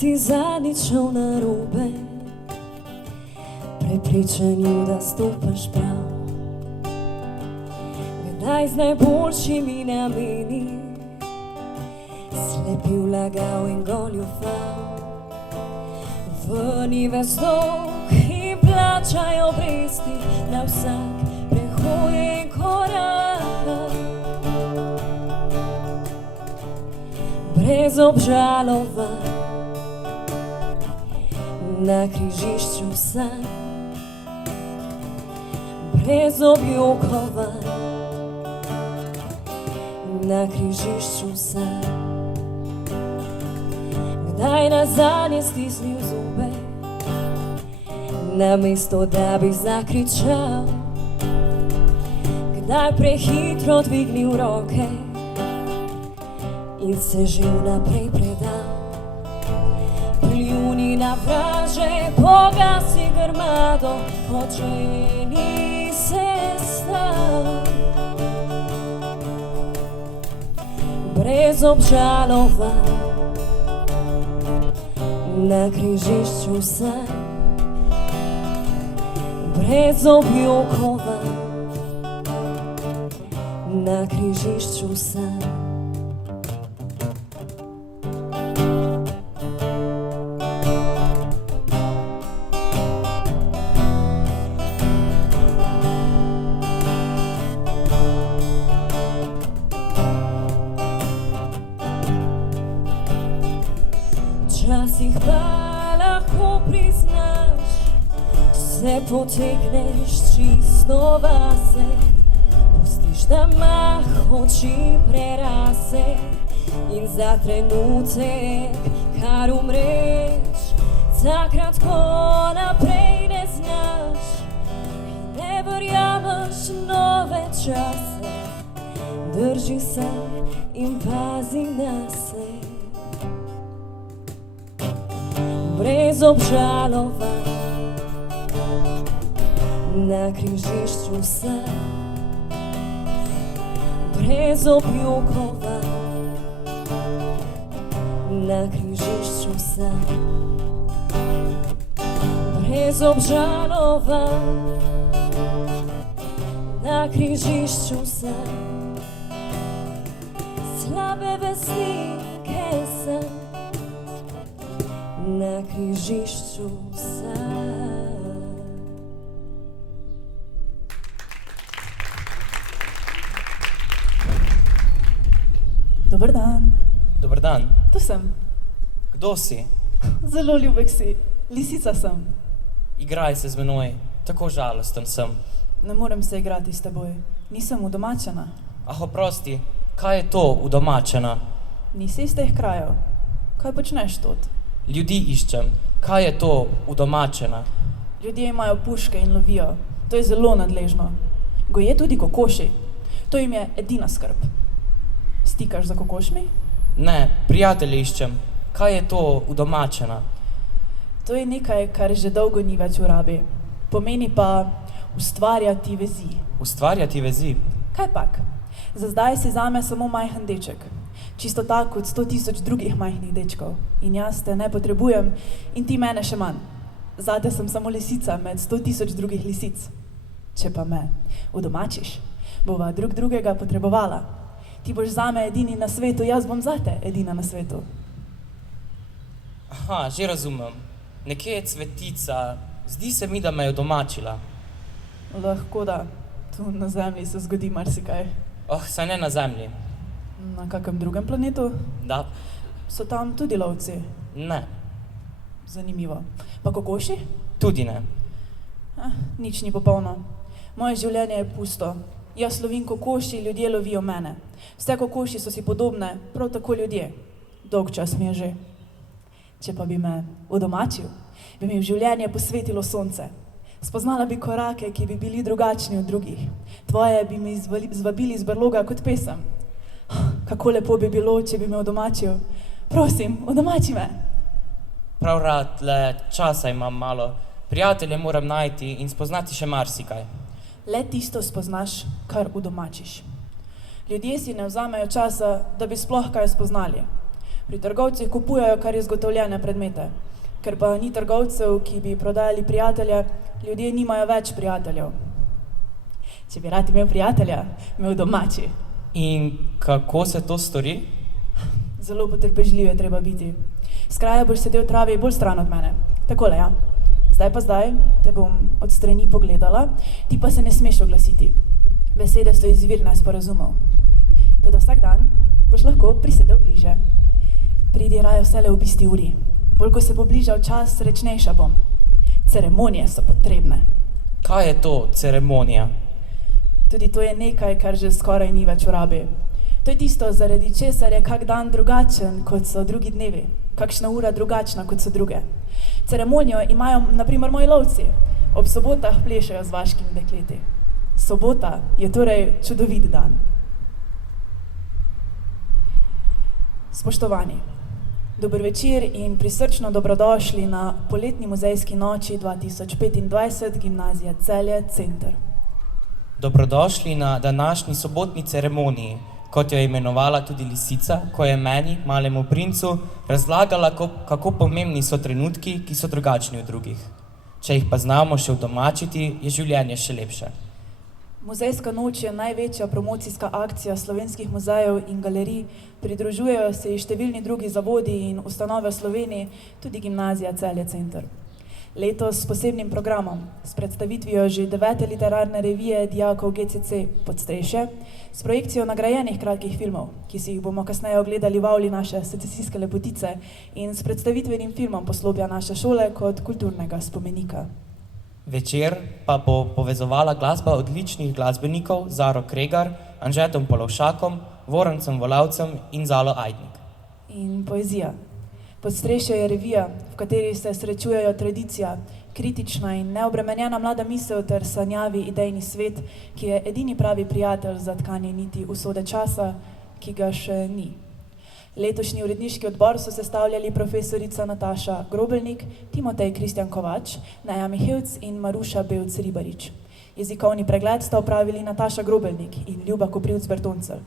si zadnjič šel narobe, prepričanju, da stopaš prav. Kdaj z najboljšimi nameni slepil, lagal in goljufal. Vrni ves dolg in plačaj obresti na vsak prehojen korak. Brez obžalovanj na križišču sam, brez objokovanj na križišču sam. Kdaj nazadnje stisnil zube, namesto da bi zakričal? Kdaj prehitro dvignil roke in se že vnaprej predal? Pljuni na vraže, pogasi grmado, odženi se stal. Brez obžalovanj na križišču sam, brez objokovanj na križišču sam. Včasih pa lahko priznaš, se potegneš čisto vase, pustiš, da mah oči prerase in za trenutek kar umreš. Takrat, ko naprej ne znaš in ne verjameš nove čase, drži se in pazi nase. Brez obžalovanj na križišču sam, brez objokovanj na križišču sam. Brez obžalovanj na križišču sam. Slabe vestinke sem na križišču sam. Dober dan. Dober dan. Tu sem. Kdo si? Zelo ljubek si. Lisica sem. Igraj se z menoj, tako žalosten sem. Ne morem se igrati s teboj. Nisem udomačena. Ah, oprosti, kaj je to udomačena? Nisi iz teh krajev. Kaj počneš tot? Ljudi iščem. Kaj je to udomačena? Ljudje imajo puške in lovijo. To je zelo nadležno. Goje tudi kokoši. To jim je edina skrb. Stikaš za kokošmi? Ne, prijatelje iščem. Kaj je to udomačena? To je nekaj, kar že dolgo ni več v rabi. Pomeni pa ustvarjati vezi. Ustvarjati vezi? Kaj pak? Za zdaj si zame samo majhen deček. Čisto tako kot 100 000 drugih majhnih dečkov. In jaz te ne potrebujem in ti mene še manj. Zate sem samo lisica med 100 000 drugih lisic. Če pa me udomačiš, bova drug drugega potrebovala. Ti boš zame edini na svetu, jaz bom zate edina na svetu. Aha, že razumem. Nekje je cvetica. Zdi se mi, da me je udomačila. Lahko da. Tu na zemlji se zgodi marsikaj. Oh, saj ne na zemlji. Na kakem drugem planetu? Da. So tam tudi lovci? Ne. Zanimivo. Pa kokoši? Tudi ne. Nič ni popolno. Moje življenje je pusto. Jaz lovim kokoši, ljudje lovijo mene. Vse kokoši so si podobne, prav tako ljudje. Dolg čas mi je že. Če pa bi me udomačil, bi mi v življenje posvetilo sonce. Spoznala bi korake, ki bi bili drugačni od drugih. Tvoje bi mi zvabili iz brloga kot pesem. Kako lepo bi bilo, če bi me udomačil. Prosim, udomači me. Prav rad, le časa imam malo. Prijatelje moram najti in spoznati še marsikaj. Le tisto spoznaš, kar udomačiš. Ljudje si ne vzamejo časa, da bi sploh kaj spoznali. Pri trgovcih kupujejo kar izgotovljene predmete. Ker pa ni trgovcev, ki bi prodajali prijatelje, ljudje nimajo več prijateljev. Če bi rad imel prijatelja, imel domači. In kako se to stori? Zelo potrpežljiv je treba biti. S kraja boš sedel v travi bolj stran od mene. Takole, ja. Zdaj, te bom od strani pogledala, ti pa se ne smeš oglasiti. Besede so izvir nesporazumov. Toda vsak dan boš lahko prisedel bliže. Pridi raje vsele v isti uri. Bolj ko se bo bližal čas, srečnejša bom. Ceremonije so potrebne. Kaj je to ceremonija? Tudi to je nekaj, kar že skoraj ni več v rabi. To je tisto, zaradi česar je kak dan drugačen, kot so drugi dnevi. Kakšna ura drugačna, kot so druge. Ceremonijo imajo, na primer, moji lovci. Ob sobotah plešejo z vaškimi dekleti. Sobota je torej čudovit dan. Spoštovani, dober večer in prisrčno dobrodošli na poletni muzejski noči 2025 Gimnazije Celje Center. Dobrodošli na današnji sobotni ceremoniji, kot jo je imenovala tudi lisica, ko je meni, malemu princu, razlagala, kako pomembni so trenutki, ki so drugačni od drugih. Če jih pa znamo še udomačiti, je življenje še lepše. Muzejska noč je največja promocijska akcija slovenskih muzejev in galerij, pridružujejo se ji številni drugi zavodi in ustanove v Sloveniji, tudi Gimnazija Celje Center. Letos s posebnim programom, s predstavitvijo že 9. literarne revije dijakov GCC Podstrešje, s projekcijo nagrajenih kratkih filmov, ki si jih bomo kasneje ogledali v avli naše secesijske lepotice, in s predstavitvenim filmom poslopja naše šole kot kulturnega spomenika. Večer pa bo povezovala glasba odličnih glasbenikov Zaro Kregar, Anžetom Polovšakom, Vorancem Volavcem in Zalo Ajdnik. In poezija. Podstrešje je revija, v kateri se srečujejo tradicija, kritična in neobremenjena mlada misel ter sanjavi idejni svet, ki je edini pravi prijatelj za tkanje niti usode časa, ki ga še ni. Letošnji uredniški odbor so sestavljali profesorica Nataša Grobelnik, Timotej Kristjan Kovač, Neja Mihevc in Maruša Bevc Ribarič. Jezikovni pregled sta opravili Nataša Grobelnik in Ljuba Koprivc Bertoncelj.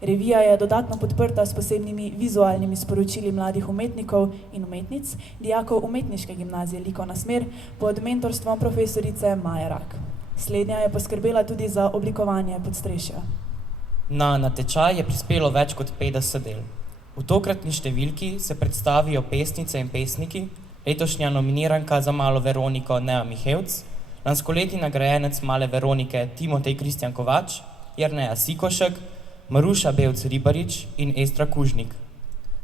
Revija je dodatno podprta s posebnimi vizualnimi sporočili mladih umetnikov in umetnic, dijakov Umetniške gimnazije Likovna smer pod mentorstvom profesorice Maje Rak. Slednja je poskrbela tudi za oblikovanje podstrešja. Na natečaj je prispelo več kot 50 del. V tokratni številki se predstavijo pesnice in pesniki, letošnja nominiranka za malo Veroniko Neja Mihevc, lanskoletni nagrajenec male Veronike Timotej Kristjan Kovač, Jerneja Sikošek, Maruša Bevc Ribarič in Estra Kužnik.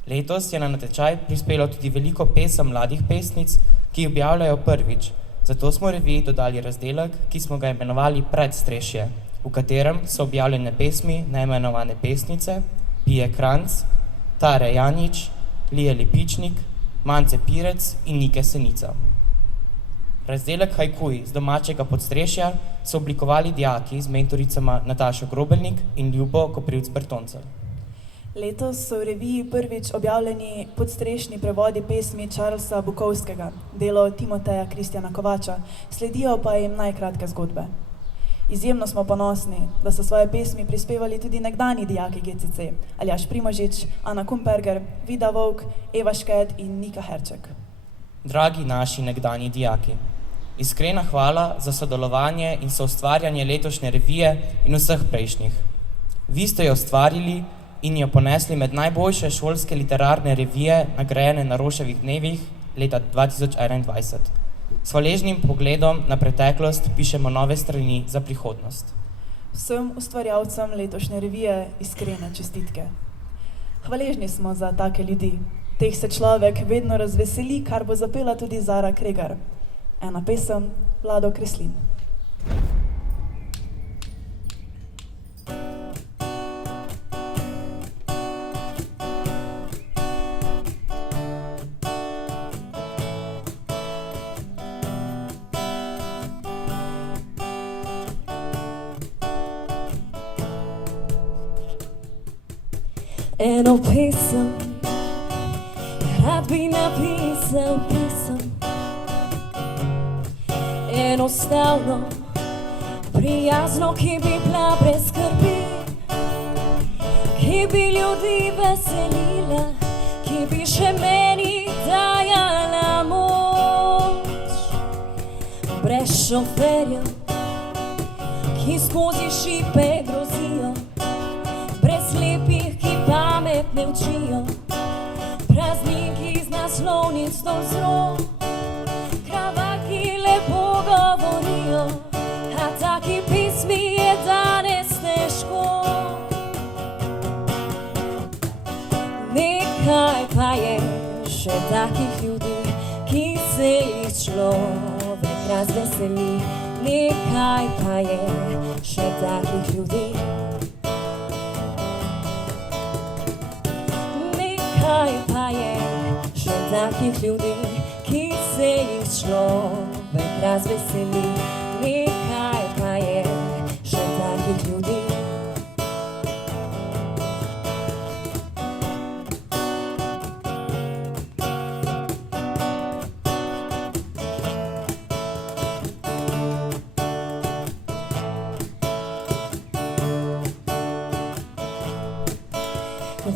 Letos je na natečaj prispelo tudi veliko pesem mladih pesnic, ki objavljajo prvič, zato smo reviji dodali razdelek, ki smo ga imenovali Predstrešje, v katerem so objavljene pesmi neimenovane pesnice Pije Kranc, Tare Janič, Lije Lipičnik, Mance Pirec in Nike Senica. Razdelek Hajkuj z domačega Podstrešja so oblikovali dijaki z mentoricama Natašo Grobelnik in Ljubo Koprivc Bertoncelj. Letos so v reviji prvič objavljeni podstrešni prevodi pesmi Charlesa Bukowskega, delo Timoteja Kristjana Kovača, sledijo pa jim najkratke zgodbe. Izjemno smo ponosni, da so svoje pesmi prispevali tudi nekdani dijaki GCC, Aljaž Primožič, Ana Kumperger, Vida Volk, Eva Šket in Nika Herček. Dragi naši nekdani dijaki, iskrena hvala za sodelovanje in soustvarjanje letošnje revije in vseh prejšnjih. Vi ste jo ustvarili in jo ponesli med najboljše šolske literarne revije, nagrajene na Roševih dnevih leta 2021. S hvaležnim pogledom na preteklost pišemo nove strani za prihodnost. Vsem ustvarjalcem letošnje revije iskrene čestitke. Hvaležni smo za take ljudi. Teh se človek vedno razveseli, kar bo zapela tudi Zara Kregar. Ena pesem, Vlado Kreslin. Eno pesem, rad bi napisal pesem, enostavno, prijazno, ki bi bila brez skrbi, ki bi ljudi veselila, ki ki bi še meni dajala moč. Brez šoferjev, ki skozi šipe grozijo, brez slepih, ki pamet ne učijo, prazniki z naslovnic do vzrok, kravaki lepo govorijo, a taki pismi je danes težko. Nekaj pa je še takih ljudi, ki se jih človek razveseli. Nekaj pa je še takih ljudi. Nekaj pa je še takih ljudi, ki se jih človek razveseli. Nekaj pa je še takih ljudi.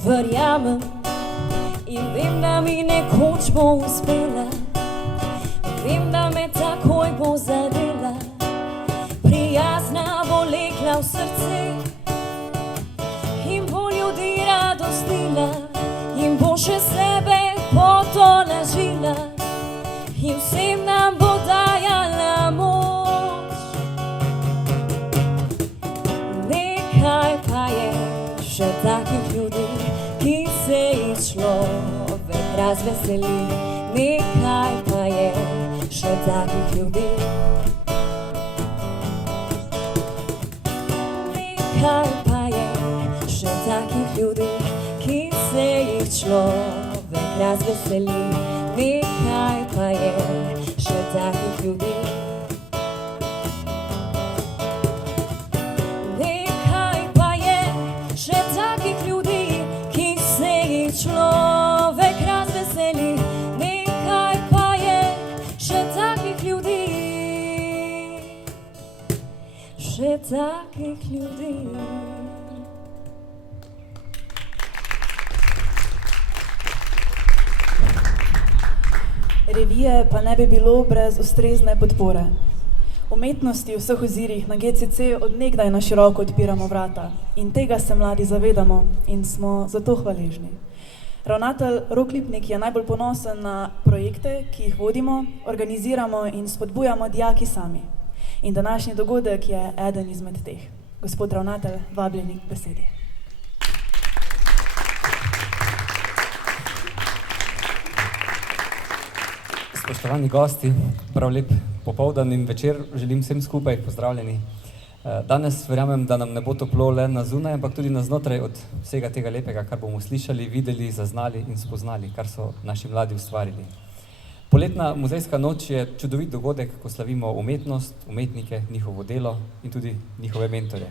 Verjamem in vem, da mi nekoč bo uspela, vem, da me takoj bo zadela, prijazna bo legla v srce in bo ljudi radostila in bo še sebe potolažila in vsem nam bo dajala moč. Nekaj pa je še takih ljudi, ki se jih človek razveseli. Nekaj pa je še takih ljudi. Nekaj pa je še takih ljudi, ki se jih človek razveseli. Nekaj pa je še takih ljudi. Človek razveseli, nekaj pa je še takih ljudi, še takih ljudi. Revije pa ne bi bilo brez ustrezne podpore. Umetnosti v vseh ozirih na GCC od nekdaj na široko odpiramo vrata in tega se mladi zavedamo in smo zato hvaležni. Ravnatelj Rok Lipnik je najbolj ponosen na projekte, ki jih vodimo, organiziramo in spodbujamo dijaki sami. In današnji dogodek je eden izmed teh. Gospod ravnatelj, vabljeni k besedi. Spoštovani gosti, prav lep popoldan in večer želim vsem skupaj, pozdravljeni. Danes verjamem, da nam ne bo toplo le na zunaj, ampak tudi na znotraj od vsega tega lepega, kar bomo slišali, videli, zaznali in spoznali, kar so naši mladi ustvarili. Poletna muzejska noč je čudovit dogodek, ko slavimo umetnost, umetnike, njihovo delo in tudi njihove mentore.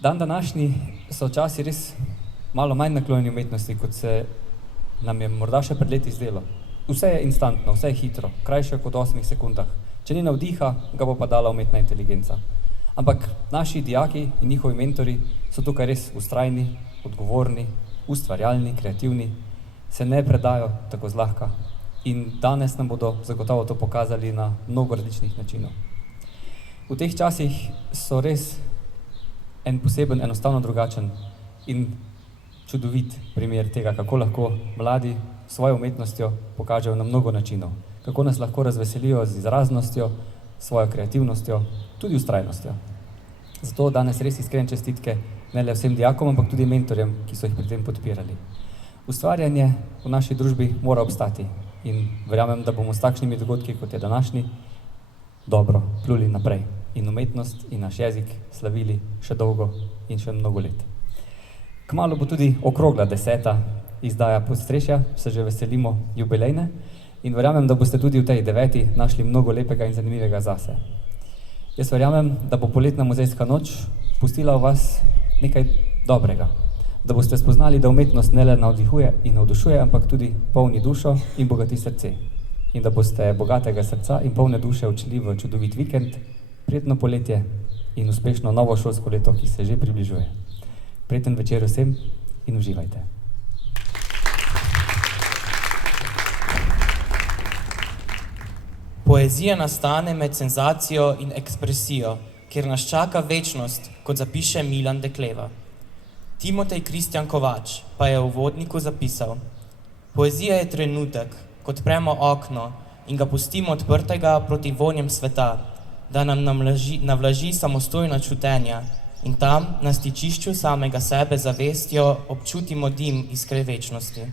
Dan današnji so časi res malo manj naklonjeni umetnosti, kot se nam je morda še pred leti zdelo. Vse je instantno, vse je hitro, krajše kot 8 sekundah. Če ni navdiha, ga bo pa dala umetna inteligenca. Ampak naši dijaki in njihovi mentori so tukaj res ustrajni, odgovorni, ustvarjalni, kreativni, se ne predajo tako zlahka in danes nam bodo zagotovo to pokazali na mnogo različnih načinov. V teh časih so res en poseben, enostavno drugačen in čudovit primer tega, kako lahko mladi svojo umetnostjo pokažejo na mnogo načinov, kako nas lahko razveselijo z izraznostjo, svojo kreativnostjo, tudi ustrajnostjo. Zato danes res iskrene čestitke ne le vsem dijakom, ampak tudi mentorjem, ki so jih pri tem podpirali. Ustvarjanje v naši družbi mora obstati in verjamem, da bomo s takšnimi dogodki, kot je današnji, dobro pluli naprej in umetnost in naš jezik slavili še dolgo in še mnogo let. Kmalu bo tudi okrogla 10. izdaja Podstrešja, se že veselimo jubilejne in verjamem, da boste tudi v tej 9. našli mnogo lepega in zanimivega zase. Jaz verjamem, da bo poletna muzejska noč pustila v vas nekaj dobrega, da boste spoznali, da umetnost ne le navdihuje in navdušuje, ampak tudi polni dušo in bogati srce. In da boste bogatega srca in polne duše odšli v čudovit vikend, prijetno poletje in uspešno novo šolsko leto, ki se že približuje. Prijeten večer vsem in uživajte. Poezija nastane med senzacijo in ekspresijo, kjer nas čaka večnost, kot zapiše Milan Dekleva. Timotej Kristjan Kovač pa je v uvodniku zapisal: Poezija je trenutek, ko odpremo okno in ga pustimo odprtega proti vonjem sveta, da nam navlaži samostojna čutenja in tam na stičišču samega sebe zavestjo občutimo dim iskre večnosti.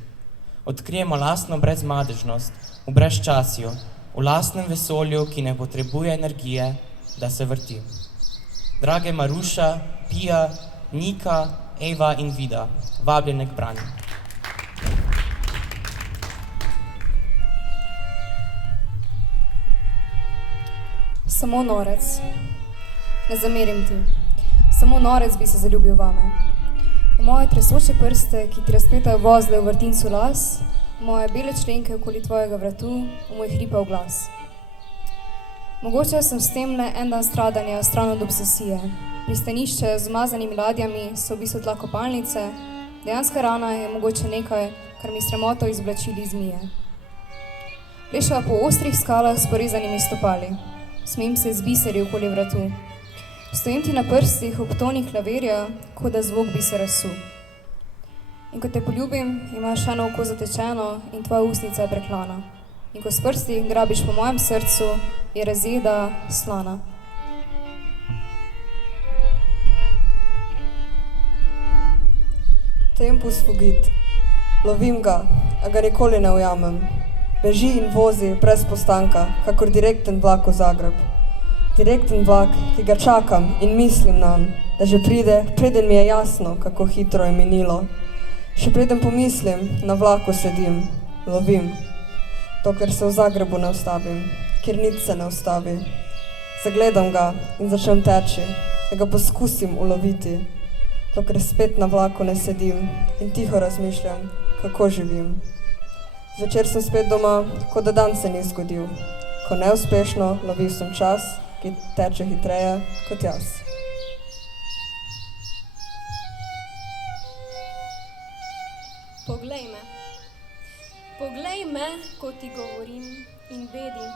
Odkrijemo lastno brezmadežnost v brezčasju, v lastnem vesolju, ki ne potrebuje energije, da se vrti. Drage Maruša, Pija, Nika, Eva in Vida, vabljene k branju. Samo norec. Ne zamerim ti. Samo norec bi se zaljubil vame. V moje tresoče prste, ki ti razpletajo vozle v vrtincu las, v moje bele členke okoli tvojega vratu, v moj hripav glas. Mogoče sem s tem le en dan stradanja stran od obsesije. Pristanišče z umazanimi ladjami so v bistvu tla kopalnice, dejanska rana je mogoče nekaj, kar mi sramoto izvlačili zmije. Plešava po ostrih skalah s porezanimi stopali. Smejim se z biseri okoli vratu. Stojim ti na prstih ob tonih klavirja, kot da zvok bi se razsul. In ko te poljubim, imaš eno oko zatečeno in tvoja usnica je preklana. In ko s prsti grabiš po mojem srcu, je razjeda slana. Tempus fugit. Lovim ga, a ga nikoli ne ujamem. Beži in vozi brez postanka, kakor direkten vlak v Zagreb. Direkten vlak, ki ga čakam in mislim nanj, da že pride, preden mi je jasno, kako hitro je minilo. Še preden pomislim, na vlaku sedim, lovim, dokler se v Zagrebu ne ustavim, kjer nič se ne ustavi. Zagledam ga in začnem teči, da ga poskusim uloviti, dokler spet na vlaku ne sedim in tiho razmišljam, kako živim. Zvečer sem spet doma, kot da dan se ni zgodil, ko neuspešno lovil sem čas, ki teče hitreje kot jaz. Poglej me, ko ti govorim in bedi.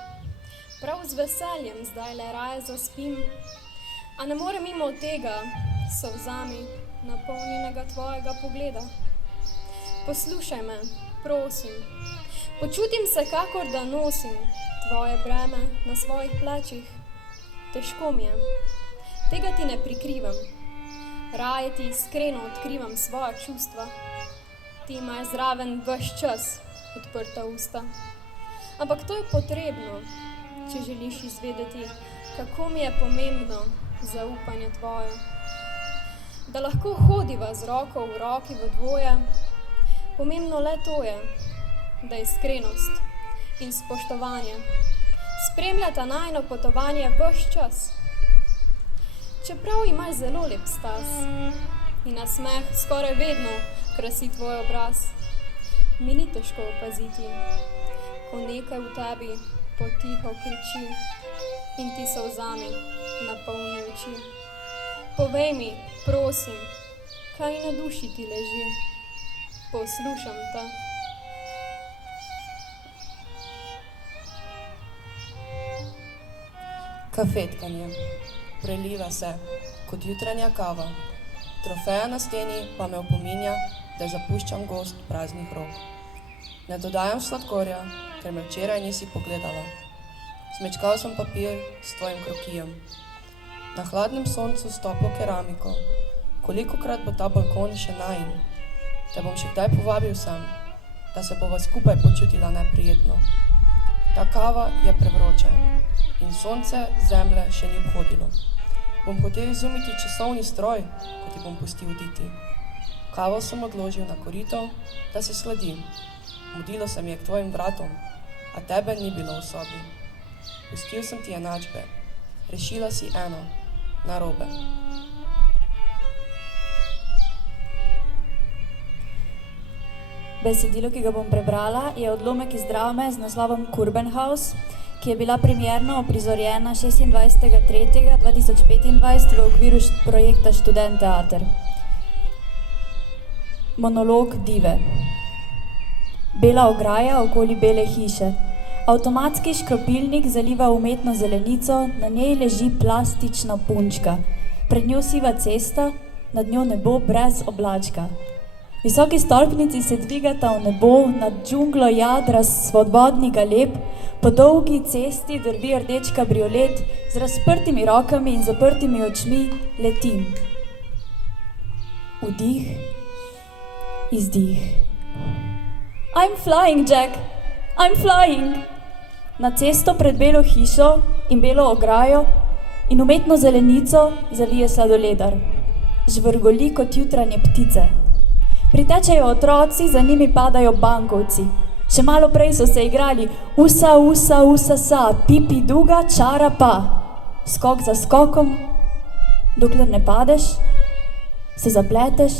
Prav z veseljem zdaj le raje zaspim, a ne morem mimo tega solzami napolnjenega tvojega pogleda. Poslušaj me, prosim, počutim se, kakor da nosim tvoje breme na svojih plečih. Težko mi je, tega ti ne prikrivam, raje ti iskreno odkrivam svoja čustva. Ti imaš zraven ves čas odprta usta, ampak to je potrebno, če želiš izvedeti, kako mi je pomembno zaupanje tvoje. Da lahko hodiva z roko v roki v dvoje, pomembno le to je, da iskrenost in spoštovanje spremljata najino potovanje ves čas. Čeprav imaš zelo lep stas in nasmeh skoraj vedno krasi tvoj obraz, mi ni težko opaziti, ko nekaj v tebi potiho kriči in ti solzami napolni oči. Povej mi, prosim, kaj na duši ti leži, poslušam te. Kafetkanje. Preliva se kot jutranja kava. Trofeja na steni pa me opominja, da zapuščam gost praznih rok. Ne dodajam sladkorja, ker me včeraj nisi pogledala. Zmečkal sem papir s tvojim krokijem. Na hladnem soncu s toplo keramiko. Kolikokrat bo ta balkon še najin? Te bom še kdaj povabil sem, da se bova skupaj počutila neprijetno. Ta kava je prevroča in sonce zemlje še ni obhodilo. Bom hotel izumiti časovni stroj, ko ti bom pustil oditi. Kavo sem odložil na korito, da se sladi. Mudilo se mi je k tvojim vratom, a tebe ni bilo v sobi. Pustil sem ti enačbe, rešila si eno, narobe. Besedilo, ki ga bom prebrala, je odlomek iz drame z naslovom Kurbenhaus, ki je bila premierno uprizorjena 26.3.2025 v okviru projekta Študent teater. Monolog dive. Bela ograja okoli bele hiše, Avtomatski škropilnik zaliva umetno zelenico, na njej leži plastična punčka. Pred njo siva cesta, nad njo nebo brez oblačka. Visoki stolpnici se dvigata v nebo, nad džunglo jadra svobodni galeb, po dolgi cesti drvi rdeč kabriolet, z razprtimi rokami in zaprtimi očmi letim. Vdih, izdih. I'm flying, Jack! I'm flying! Na cesto pred belo hišo in belo ograjo in umetno zelenico zavije sladoledar. Žvrgoli kot jutranje ptice. Pritečejo otroci, za njimi padajo bankovci. Še malo prej so se igrali usa, usa, usa, sa, pipi, duga, čara, pa. Skok za skokom, dokler ne padeš, se zapleteš,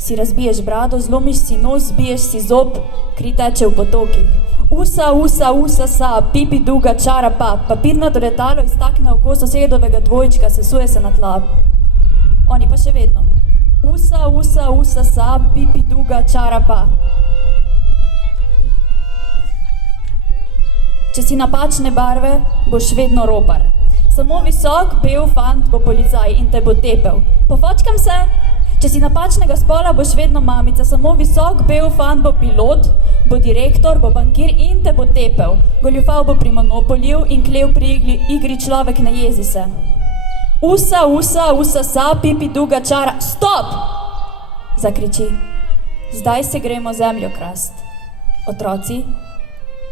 si razbiješ brado, zlomiš si nos, zbiješ si zob, kri teče v potokih. Usa, usa, usa, sa, pipi, duga, čara, pa. Papirnato letalo iztakne oko sosedovega dvojčka, sesuje se na tla. Oni pa še vedno. Usa, usa, usa, sa, pipi, duga, čara, pa. Če si napačne barve, boš vedno ropar. Samo visok, bel fant bo policaj in te bo tepel. Pofočkam se. Če si napačnega spola, boš vedno mamica. Samo visok, bel fant bo pilot, bo direktor, bo bankir in te bo tepel. Goljufal bo pri monopoliju in klev pri igri človek ne jezi se. Usa, usa, usa, sa, pipi, duga, čara. Stop! Zakriči. Zdaj se gremo zemljo krast. Otroci,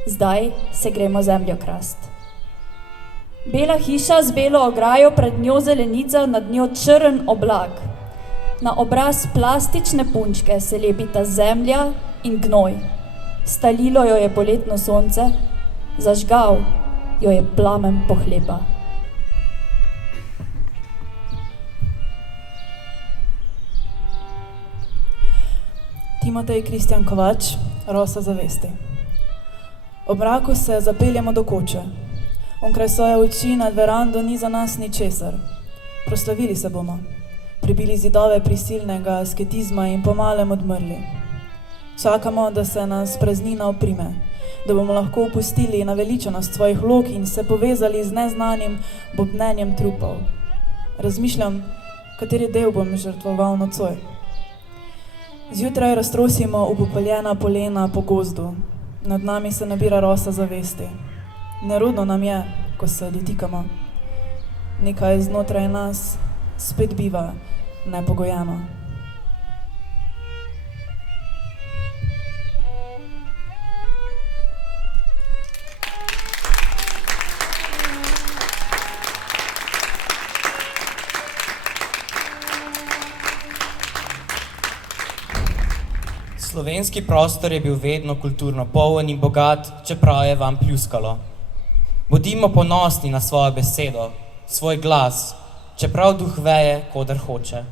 zdaj se gremo zemljo krast. Bela hiša z belo ograjo, pred njo zelenica, nad njo črn oblak. Na obraz plastične punčke se lepita zemlja in gnoj. Stalilo jo je poletno sonce, zažgal jo je plamen pohlepa. Timotej Kristjan Kovač, Rosa zavesti. Ob mraku se zapeljemo do koče. Onkraj svoje oči nad verando ni za nas ničesar. Proslavili se bomo. Pribili zidove prisilnega asketizma in pomalem odmrli. Čakamo, da se nas praznina oprime, da bomo lahko opustili naveličanost svojih vlog in se povezali z neznanim bobnenjem trupov. Razmišljam, kateri del bom žrtvoval nocoj. Zjutraj raztrosimo upokoljena polena po gozdu. Nad nami se nabira rosa zavesti. Nerodno nam je, ko se dotikamo. Nekaj znotraj nas spet biva nepogojeno. Slovenski prostor je bil vedno kulturno poln in bogat, čeprav je vam pljuskalo. Bodimo ponosni na svojo besedo, svoj glas, čeprav duh veje, koder hoče.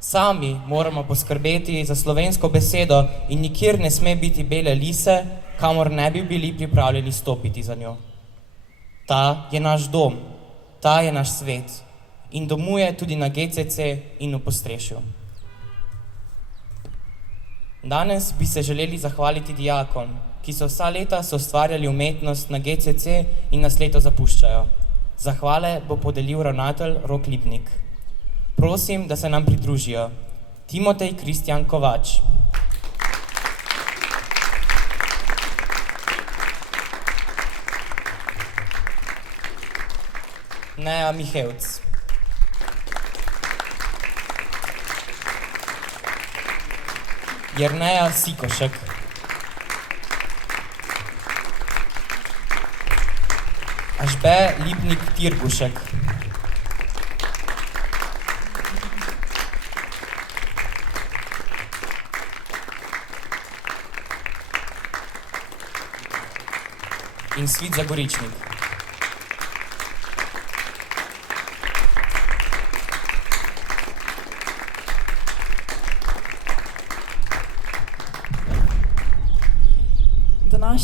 Sami moramo poskrbeti za slovensko besedo in nikjer ne sme biti bele lise, kamor ne bi bili pripravljeni stopiti za njo. Ta je naš dom, ta je naš svet in domuje tudi na GCC in v Postrešju. Danes bi se želeli zahvaliti dijakom, ki so vsa leta soustvarjali umetnost na GCC in nas leto zapuščajo. Zahvale bo podelil ravnatelj Rok Lipnik. Prosim, da se nam pridružijo. Timotej Kristjan Kovač. Neja Mihevc. Jerneja Sikošek. Ažbe Lipnik Tirbušek. In Svit Zagoričnik.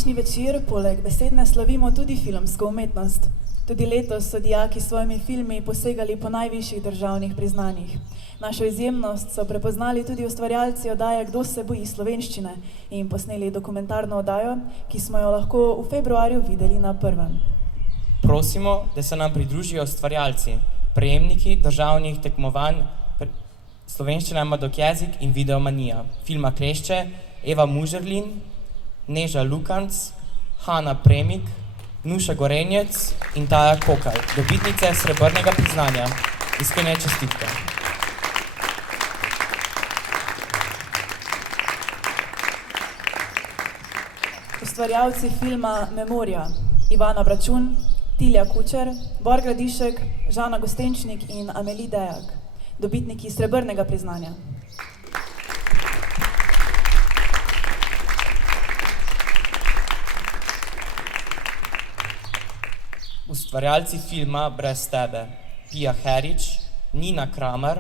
Današnji večer poleg besedne slavimo tudi filmsko umetnost. Tudi letos so dijaki s svojimi filmi posegali po najvišjih državnih priznanjih. Našo izjemnost so prepoznali tudi ustvarjalci oddaje Kdo se boji slovenščine in posneli dokumentarno oddajo, ki smo jo lahko v februarju videli na Prvem. Prosimo, da se nam pridružijo ustvarjalci, prejemniki državnih tekmovanj Slovenščina mladok jezik in Videomanija, filma Klešče, Eva Mužerlin, Neža Lukanc, Hana Premik, Nuša Gorenjec in Taja Kokaj, dobitnice srebrnega priznanja. Iskrene čestitke. Ustvarjalci filma Memorija, Ivana Bračun, Tilja Kučer, Bor Gradišek, Žana Gostenčnik in Amelie Dejak, dobitniki srebrnega priznanja. Ustvarjalci filma Brez tebe, Pia Herič, Nina Kramer,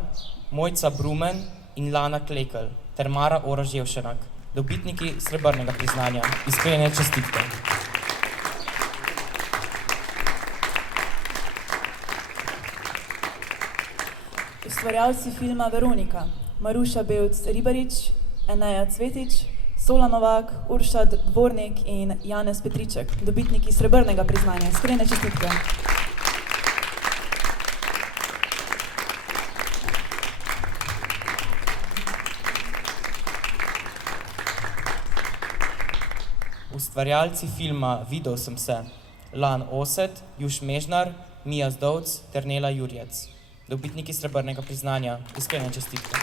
Mojca Brumen in Lana Klekel ter Mara Oroževšenak, dobitniki srebrnega priznanja. Iskrene čestitke. Ustvarjalci filma Veronika, Maruša Bevc Ribarič, Eneja Cvetič, Sola Novak, Urša Dvornik in Janez Petriček, dobitniki srebrnega priznanja. Iskrene čestitke. Ustvarjalci filma Videl sem se, Lan Osed, Juš Mežnar, Mija Zdovc ter Nela Jurjec, dobitniki srebrnega priznanja. Iskrene čestitke.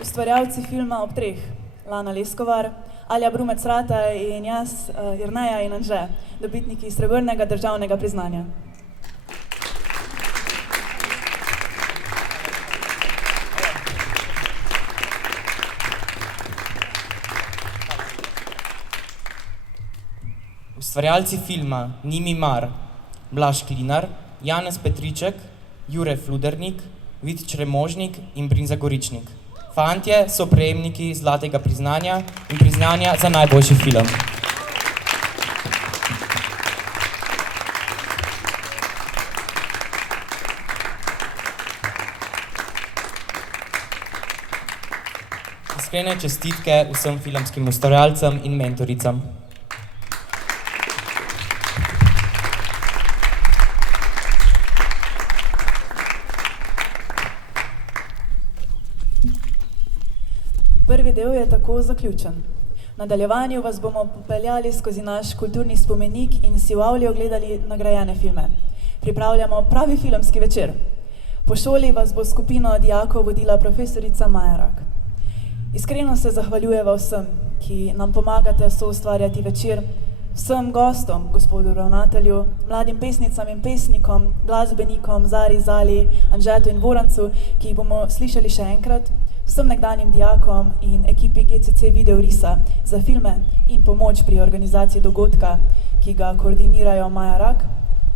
Ustvarjalci filma Ob treh, Lana Leskovar, Alja Brumec Rata in jaz, Jerneja in Anže, dobitniki srebrnega državnega priznanja. Ustvarjalci filma Ni mi mar, Blaž Klinar, Janez Petriček, Jure Fludernik, Vid Čremožnik in Brinza Goričnik. Fantje so prejemniki zlatega priznanja in priznanja za najboljši film. Iskrene čestitke vsem filmskim ustvarjalcem in mentoricam. Prvi del je tako zaključen. V nadaljevanju vas bomo popeljali skozi naš kulturni spomenik in si v avli ogledali nagrajene filme. Pripravljamo pravi filmski večer. Po šoli vas bo skupino dijakov vodila profesorica Maja Rak. Iskreno se zahvaljujeva vsem, ki nam pomagate soustvarjati večer, vsem gostom, gospodu ravnatelju, mladim pesnicam in pesnikom, glasbenikom, Zari, Zali, Anžetu in Vorancu, ki jih bomo slišali še enkrat, vsem nekdanjim dijakom in ekipi GCC Videorisa za filme in pomoč pri organizaciji dogodka, ki ga koordinirajo Maja Rak,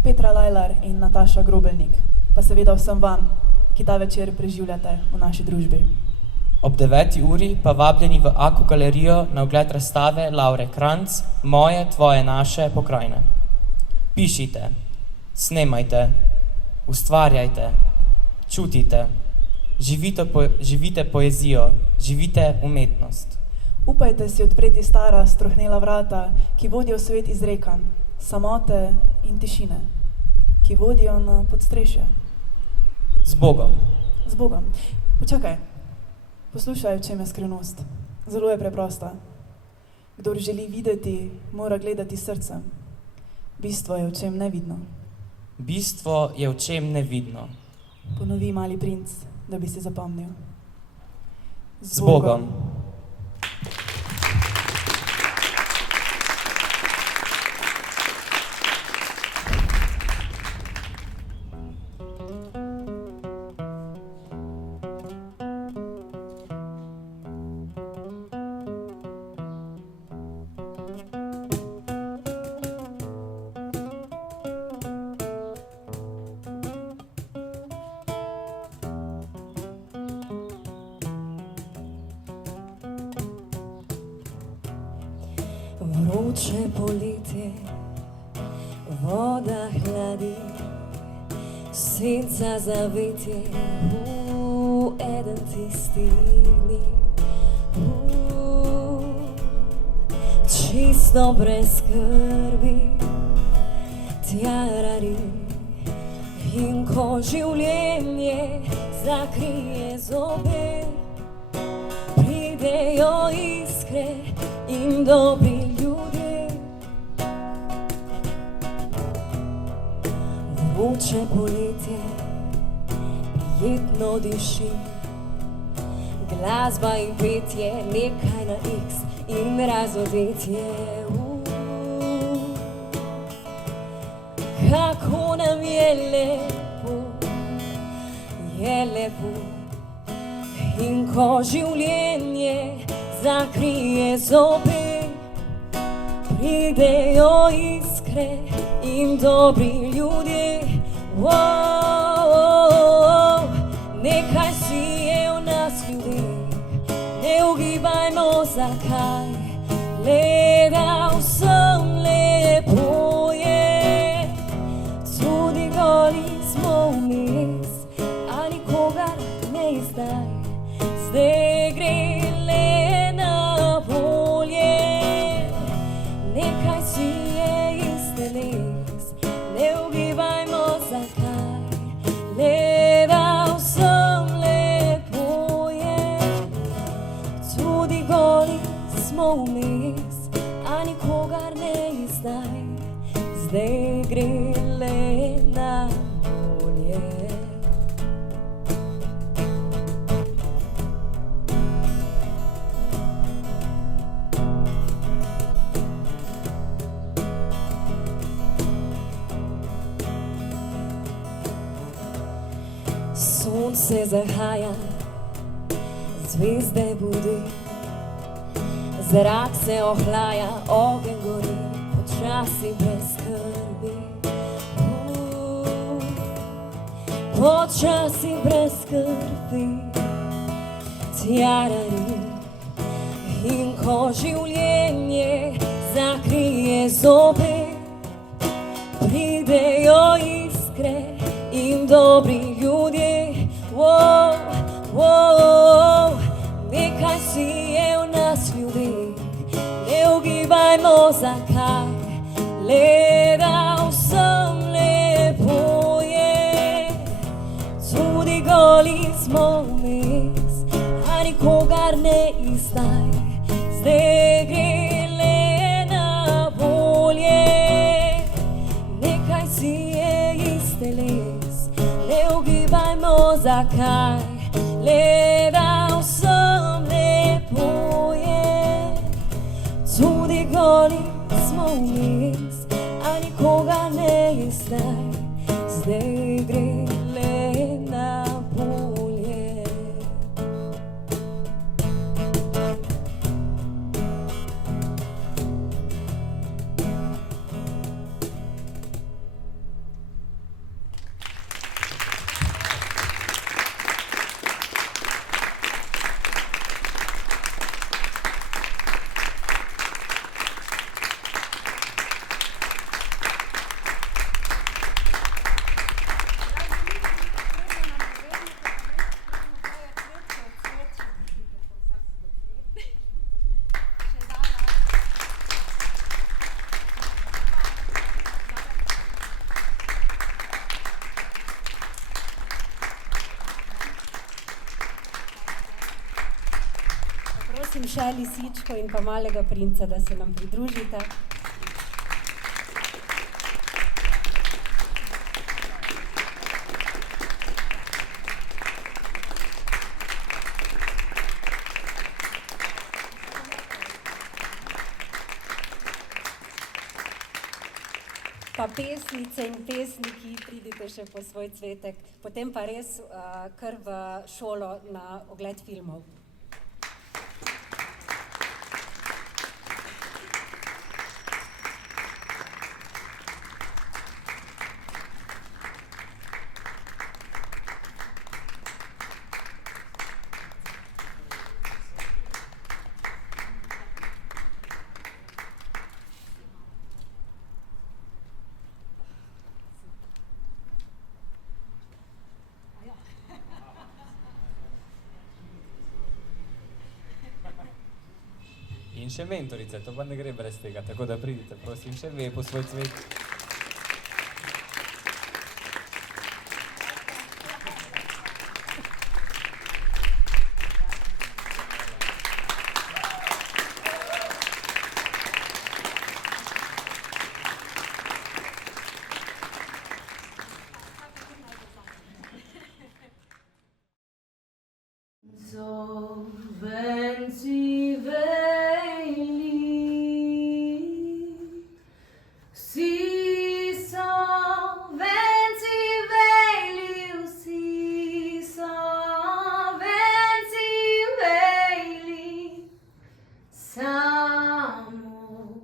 Petra Lajlar in Nataša Grobelnik, pa seveda vsem vam, ki ta večer preživljate v naši družbi. Ob 9. uri pa vabljeni v Aku galerijo na ogled razstave Laure Kranc Moje, tvoje, naše pokrajine. Pišite, snemajte, ustvarjajte, čutite, živite poezijo, živite umetnost. Upajte si odpreti stara, strohnela vrata, ki vodijo v svet izrekanj, samote in tišine, ki vodijo na podstrešje. Z Bogom. Z Bogom. Počakaj, poslušaj, v čem je skrivnost. Zelo je preprosta. Kdor želi videti, mora gledati srcem. Bistvo je v čem nevidno. Bistvo je v čem nevidno. Ponovi Mali princ, da bi si zapomnil. Z Bogom. Vroče poletje, voda hladi, senca zavetje v eden tisti dni. Čisto brez skrbi, tjarari, in ko življenje zakrije zobe, pridejo iskre in dobri ljudje. Vroče poletje prijetno diši, glasba in petje, nekaj na X in razodetje. Kako nam je lepo, in ko življenje zakrije zobe, pridejo iskre in dobri ljudje. Nekaj si je v nas ljudeh, ne ugibajmo zakaj, gledal sem lepo je, tudi goli smo vmes, a nikogar ne izdaj, zdaj gre le na bolje. Nekaj si je iz teles, ne ugibajmo zakaj, gledal sem lepo je, tudi goli smo vmes, a nikogar ne izdaj, zdaj gre le na bolje. Sonce zahaja, zvezde budi, zrak se ohlaja, ogenj gori, počasi brez skrbi. Počasi brez skrbi, tjarari, in ko življenje zakrije zobe, pridejo iskre in dobri ljudje. Nekaj si je v nas ljudeh, ne ugibajmo zakaj, gledal sem lepo je, tudi goli smo vmes, a nikogar ne izdaj, zdaj gre le na bolje. Nekaj si je iz teles, ne ugibajmo zakaj, gledal sem lepo je, tudi goli smo vmes, a nikogar ne izdaj, zdaj gre le na bolje. Prosim še Lisičko in pa Malega princa, da se nam pridružite. Pa pesnice in pesniki, pridite še po svoj cvetek, potem pa res kar v šolo na ogled filmov. In še mentorice, to pa ne gre brez tega, tako da pridite, prosim, še ve po svoj cvet. Samo